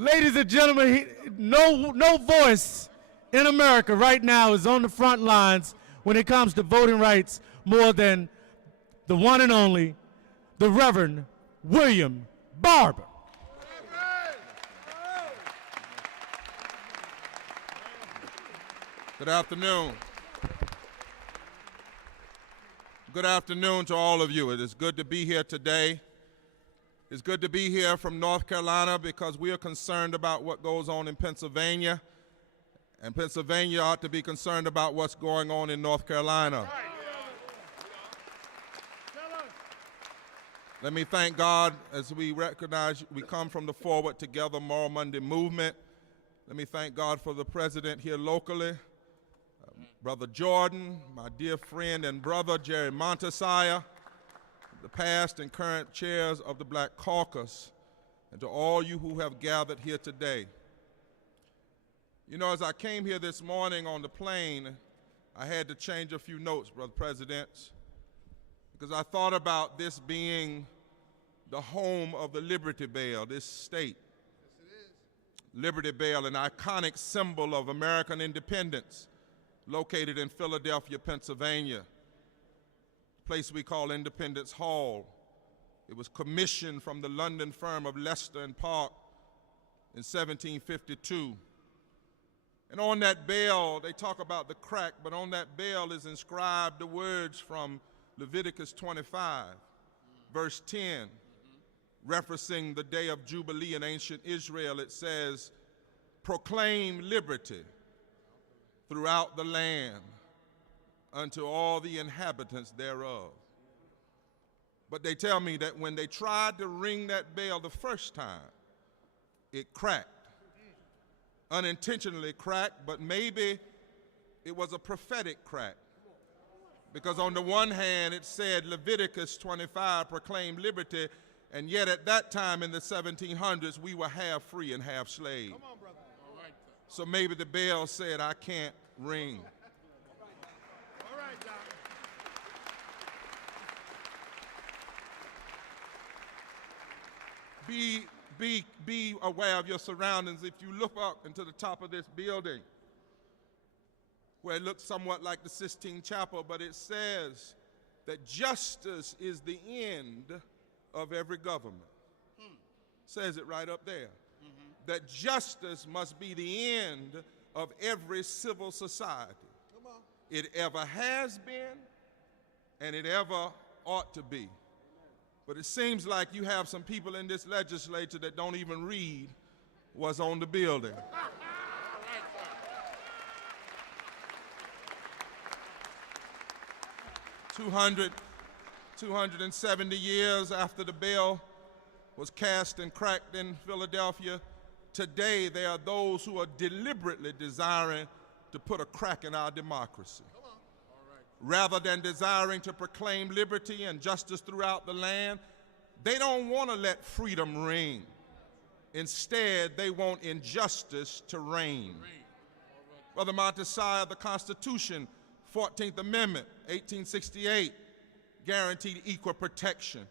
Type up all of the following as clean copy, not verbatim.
Ladies and gentlemen, no voice in America right now is on the front lines when it comes to voting rights more than the one and only, the Reverend William Barber. Good afternoon. Good afternoon to all of you. It is good to be here today. It's good to be here from North Carolina because we are concerned about what goes on in Pennsylvania, and Pennsylvania ought to be concerned about what's going on in North Carolina. Let me thank God as we recognize we come from the Forward Together Moral Monday movement. Let me thank God for the president here locally, Brother Jordan, my dear friend and brother Jerry Montesiah, the past and current chairs of the Black Caucus, and to all you who have gathered here today. You know, as I came here this morning on the plane, I had to change a few notes, Brother President, because I thought about this being the home of the Liberty Bell, this state. Yes, it is. Liberty Bell, an iconic symbol of American independence, located in Philadelphia, Pennsylvania, a place we call Independence Hall. It was commissioned from the London firm of Leicester and Park in 1752. And on that bell, they talk about the crack, but on that bell is inscribed the words from Leviticus 25, verse 10, referencing the day of Jubilee in ancient Israel. It says, "Proclaim liberty throughout the land unto all the inhabitants thereof." But they tell me that when they tried to ring that bell the first time, it cracked. Unintentionally cracked, but maybe it was a prophetic crack. Because on the one hand, it said Leviticus 25 proclaimed liberty, and yet at that time in the 1700s, we were half free and half slave. Come on, brother. So maybe the bell said, I can't ring. All right, John. Be aware of your surroundings. If you look up into the top of this building, where it looks somewhat like the Sistine Chapel, but it says that justice is the end of every government. Says it right up there. That justice must be the end of every civil society. It ever has been, and it ever ought to be. But it seems like you have some people in this legislature that don't even read what's on the building. 270 years after the bell was cast and cracked in Philadelphia, today there are those who are deliberately desiring to put a crack in our democracy. Rather than desiring to proclaim liberty and justice throughout the land, they don't want to let freedom ring. Instead, they want injustice to reign. Brother Montesiah, the Constitution, 14th Amendment, 1868, guaranteed equal protection.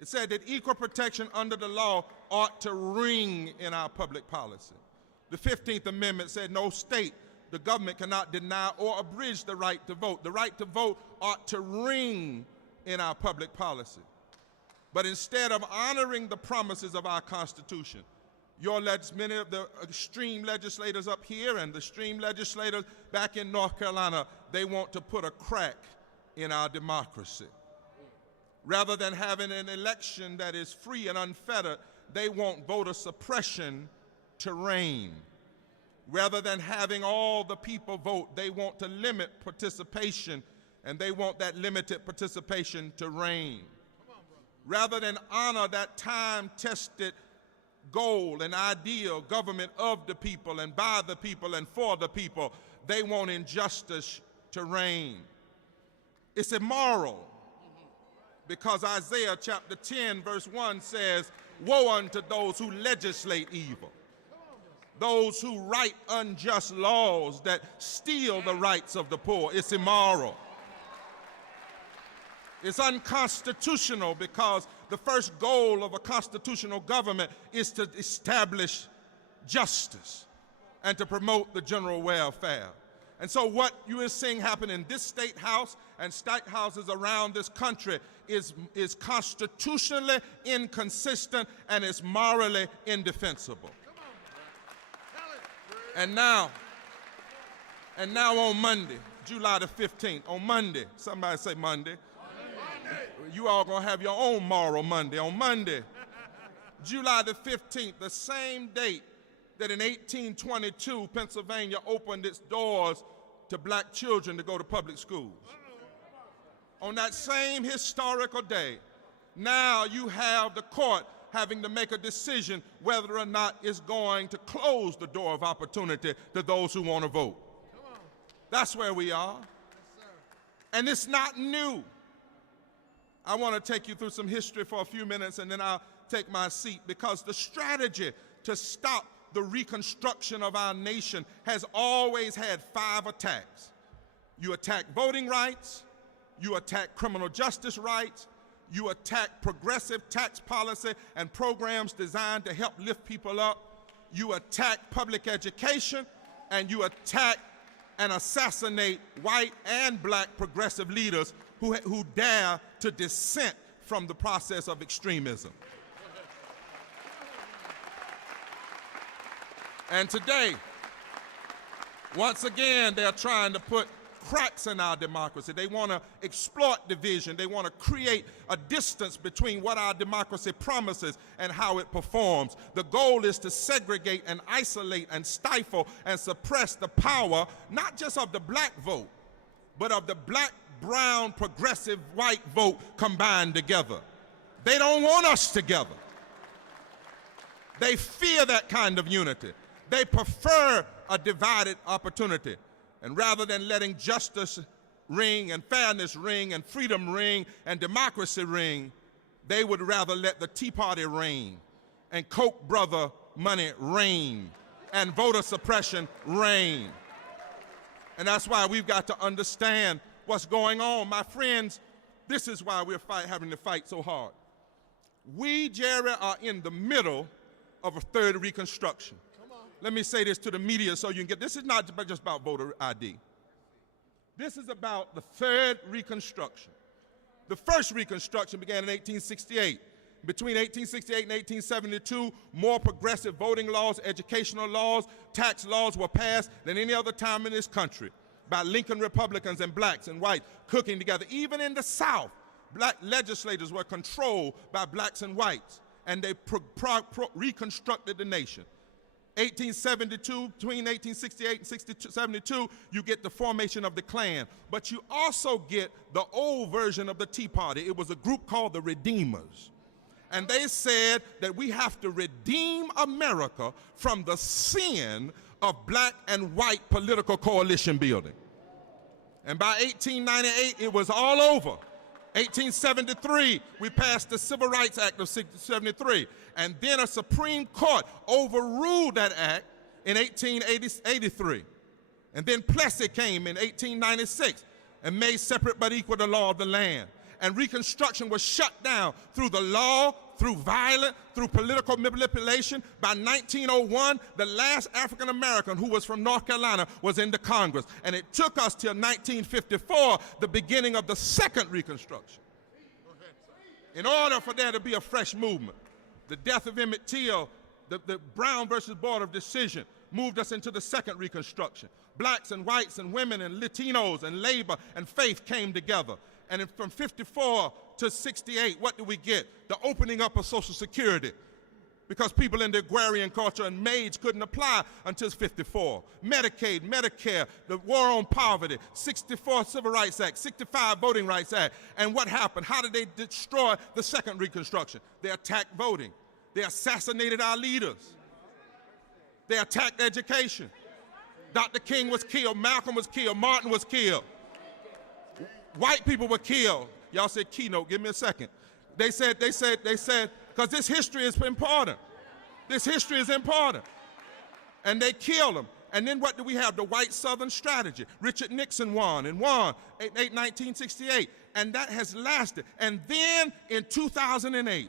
It said that equal protection under the law ought to ring in our public policy. The 15th Amendment said no state, the government cannot deny or abridge the right to vote. The right to vote ought to ring in our public policy. But instead of honoring the promises of our Constitution, many of the extreme legislators up here and the extreme legislators back in North Carolina, they want to put a crack in our democracy. Rather than having an election that is free and unfettered, they want voter suppression to reign. Rather than having all the people vote, they want to limit participation, and they want that limited participation to reign. Rather than honor that time-tested goal and ideal government of the people and by the people and for the people, they want injustice to reign. It's immoral because Isaiah chapter 10 verse 1 says, "Woe unto those who legislate evil, those who write unjust laws that steal the rights of the poor." It's immoral. It's unconstitutional because the first goal of a constitutional government is to establish justice, and to promote the general welfare. And so what you are seeing happen in this state house and state houses around this country is constitutionally inconsistent and is morally indefensible. And now on Monday, July the 15th, on Monday, somebody say Monday. You all gonna have your own moral Monday. On Monday, July the 15th, the same date that in 1822, Pennsylvania opened its doors to black children to go to public schools. On that same historical day, now you have the court having to make a decision whether or not it's going to close the door of opportunity to those who want to vote. That's where we are. And it's not new. I want to take you through some history for a few minutes and then I'll take my seat, because the strategy to stop the reconstruction of our nation has always had 5 attacks. You attack voting rights, you attack criminal justice rights, you attack progressive tax policy and programs designed to help lift people up, you attack public education, and you attack and assassinate white and black progressive leaders who dare to dissent from the process of extremism. And today, once again, they're trying to put cracks in our democracy. They want to exploit division. They want to create a distance between what our democracy promises and how it performs. The goal is to segregate and isolate and stifle and suppress the power, not just of the black vote, but of the black, brown, progressive, white vote combined together. They don't want us together. They fear that kind of unity. They prefer a divided opportunity. And rather than letting justice ring and fairness ring and freedom ring and democracy ring, they would rather let the Tea Party reign and Koch brother money reign and voter suppression reign. And that's why we've got to understand what's going on. My friends, this is why we're having to fight so hard. We, Jerry, are in the middle of a third Reconstruction. Let me say this to the media so you can get, this is not just about voter ID. This is about the third Reconstruction. The first Reconstruction began in 1868. Between 1868 and 1872, more progressive voting laws, educational laws, tax laws were passed than any other time in this country by Lincoln Republicans and blacks and whites cooking together. Even in the South, black legislators were controlled by blacks and whites, and they reconstructed the nation. 1872, between 1868 and 1872, you get the formation of the Klan. But you also get the old version of the Tea Party. It was a group called the Redeemers. And they said that we have to redeem America from the sin of black and white political coalition building. And by 1898, it was all over. 1873, we passed the Civil Rights Act of 73, and then a Supreme Court overruled that act in 1883. And then Plessy came in 1896 and made separate but equal the law of the land. And Reconstruction was shut down through the law, through violence, through political manipulation. By 1901, the last African American who was from North Carolina was in the Congress. And it took us till 1954, the beginning of the second Reconstruction. In order for there to be a fresh movement, the death of Emmett Till, the Brown versus Board of decision, moved us into the second Reconstruction. Blacks and whites and women and Latinos and labor and faith came together. And from 54 to 68, what do we get? The opening up of Social Security, because people in the agrarian culture and maids couldn't apply until 54. Medicaid, Medicare, the war on poverty, 64 Civil Rights Act, 65 Voting Rights Act. And what happened? How did they destroy the second Reconstruction? They attacked voting. They assassinated our leaders. They attacked education. Dr. King was killed, Malcolm was killed, Martin was killed. White people were killed. Y'all said Keynote, give me a second. They said, because this history is important. This history is important. And they killed them. And then what do we have? The white Southern strategy. Richard Nixon won, 1968. And that has lasted. And then in 2008,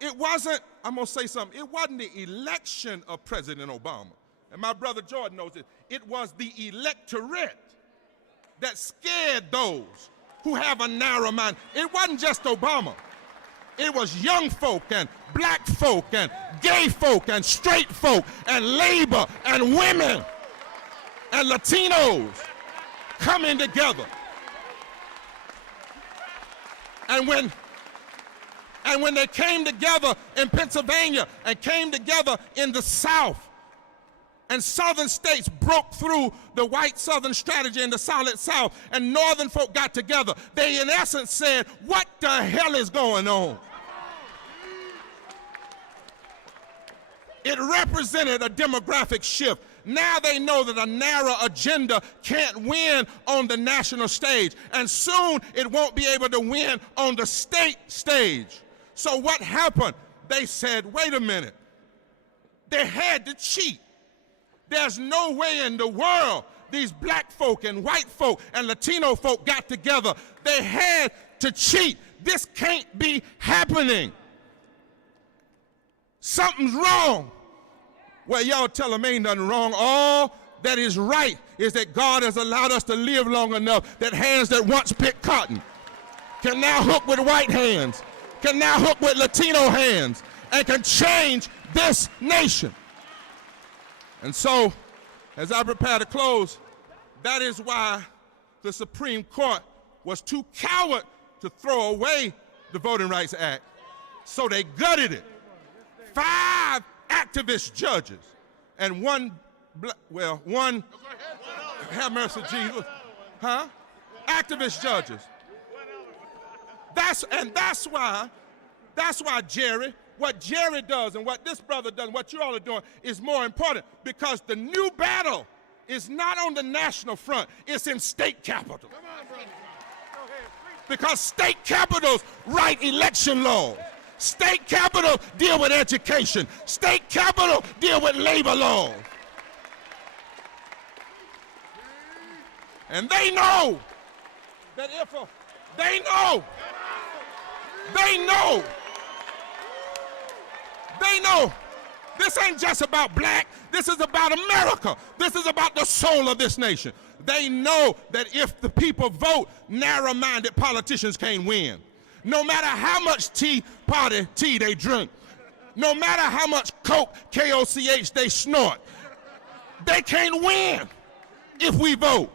it wasn't, I'm going to say something, it wasn't the election of President Obama. And my brother Jordan knows it. It was the electorate that scared those who have a narrow mind. It wasn't just Obama. It was young folk and black folk and gay folk and straight folk and labor and women and Latinos coming together. And when they came together in Pennsylvania and came together in the South, and southern states broke through the white southern strategy in the solid South, and northern folk got together, they in essence said, what the hell is going on? It represented a demographic shift. Now they know that a narrow agenda can't win on the national stage, and soon it won't be able to win on the state stage. So what happened? They said, wait a minute. They had to cheat. There's no way in the world these black folk and white folk and Latino folk got together. They had to cheat. This can't be happening. Something's wrong. Well, y'all tell them ain't nothing wrong. All that is right is that God has allowed us to live long enough that hands that once picked cotton can now hook with white hands, can now hook with Latino hands, and can change this nation. And so, as I prepare to close, that is why the Supreme Court was too coward to throw away the Voting Rights Act. So they gutted it. 5 activist judges and one, have mercy, Jesus, activist judges. That's why Jerry, what Jerry does and what this brother does and what you all are doing is more important, because the new battle is not on the national front, it's in state capitals. Because state capitals write election laws. State capital deal with education. State capital deal with labor laws. And they know that they know this ain't just about black, this is about America. This is about the soul of this nation. They know that if the people vote, narrow-minded politicians can't win. No matter how much tea they drink, no matter how much Coke, K-O-C-H they snort, they can't win if we vote.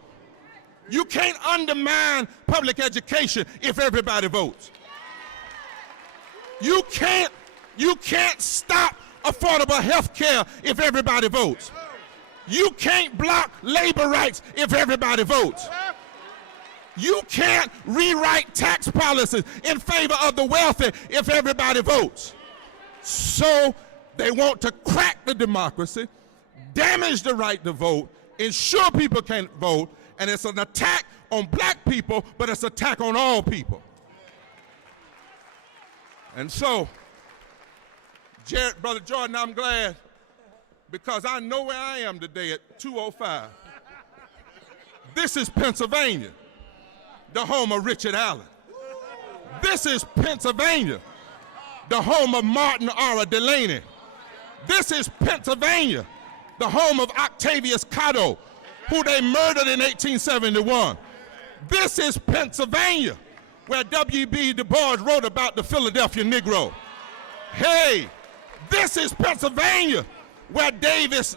You can't undermine public education if everybody votes. You can't stop affordable health care if everybody votes. You can't block labor rights if everybody votes. You can't rewrite tax policies in favor of the wealthy if everybody votes. So they want to crack the democracy, damage the right to vote, ensure people can't vote, and it's an attack on black people, but it's an attack on all people. And so, Brother Jordan, I'm glad, because I know where I am today at 2:05. This is Pennsylvania, the home of Richard Allen. This is Pennsylvania, the home of Martin R. Delaney. This is Pennsylvania, the home of Octavius Cotto, who they murdered in 1871. This is Pennsylvania, where W.B. Du Bois wrote about the Philadelphia Negro. Hey, this is Pennsylvania, where Daisy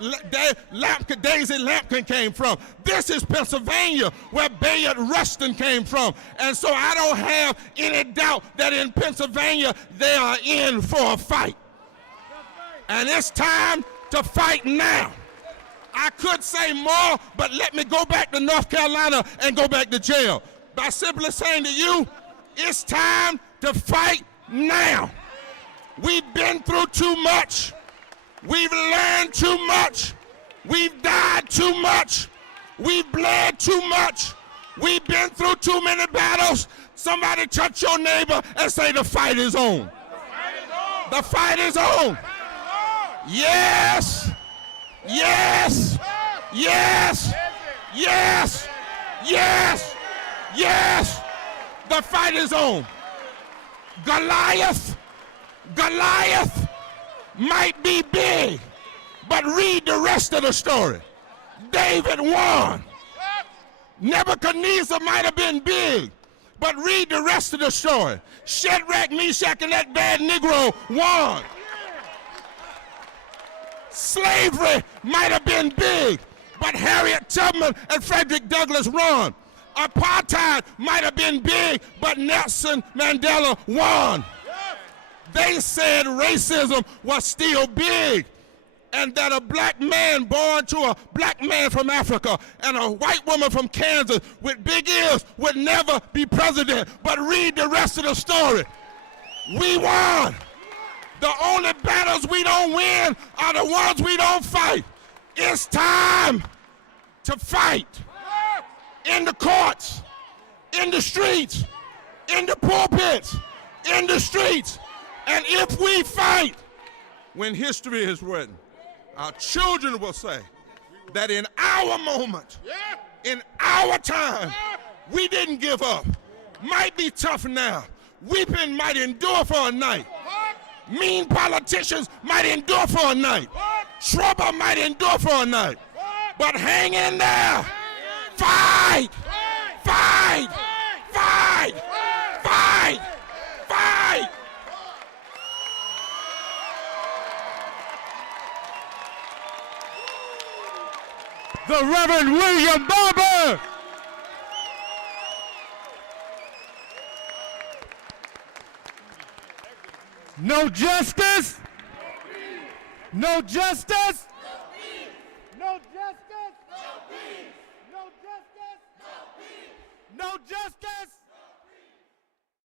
Lampkin came from. This is Pennsylvania, where Bayard Rustin came from. And so I don't have any doubt that in Pennsylvania, they are in for a fight. And it's time to fight now. I could say more, but let me go back to North Carolina and go back to jail. By simply saying to you, it's time to fight now. We've been through too much. We've learned too much. We've died too much. We've bled too much. We've been through too many battles. Somebody touch your neighbor and say the fight is on. The fight is on. Yes. Yes. Yes. Yes. Yes. Yes. The fight is on. Goliath Goliath might be big, but read the rest of the story. David won. Nebuchadnezzar might have been big, but read the rest of the story. Shadrach, Meshach, and that bad Negro won. Slavery might have been big, but Harriet Tubman and Frederick Douglass won. Apartheid might have been big, but Nelson Mandela won. They said racism was still big, and that a black man born to a black man from Africa and a white woman from Kansas with big ears would never be president. But read the rest of the story. We won. The only battles we don't win are the ones we don't fight. It's time to fight. In the courts, in the streets, in the pulpits, in the streets. And if we fight, when history is written, our children will say that in our moment, in our time, we didn't give up. Might be tough now. Weeping might endure for a night. Mean politicians might endure for a night. Trouble might endure for a night. But hang in there. Fight! Fight! Fight! Fight! Fight! The Reverend William Barber. No justice. No justice. No justice. No justice. No justice.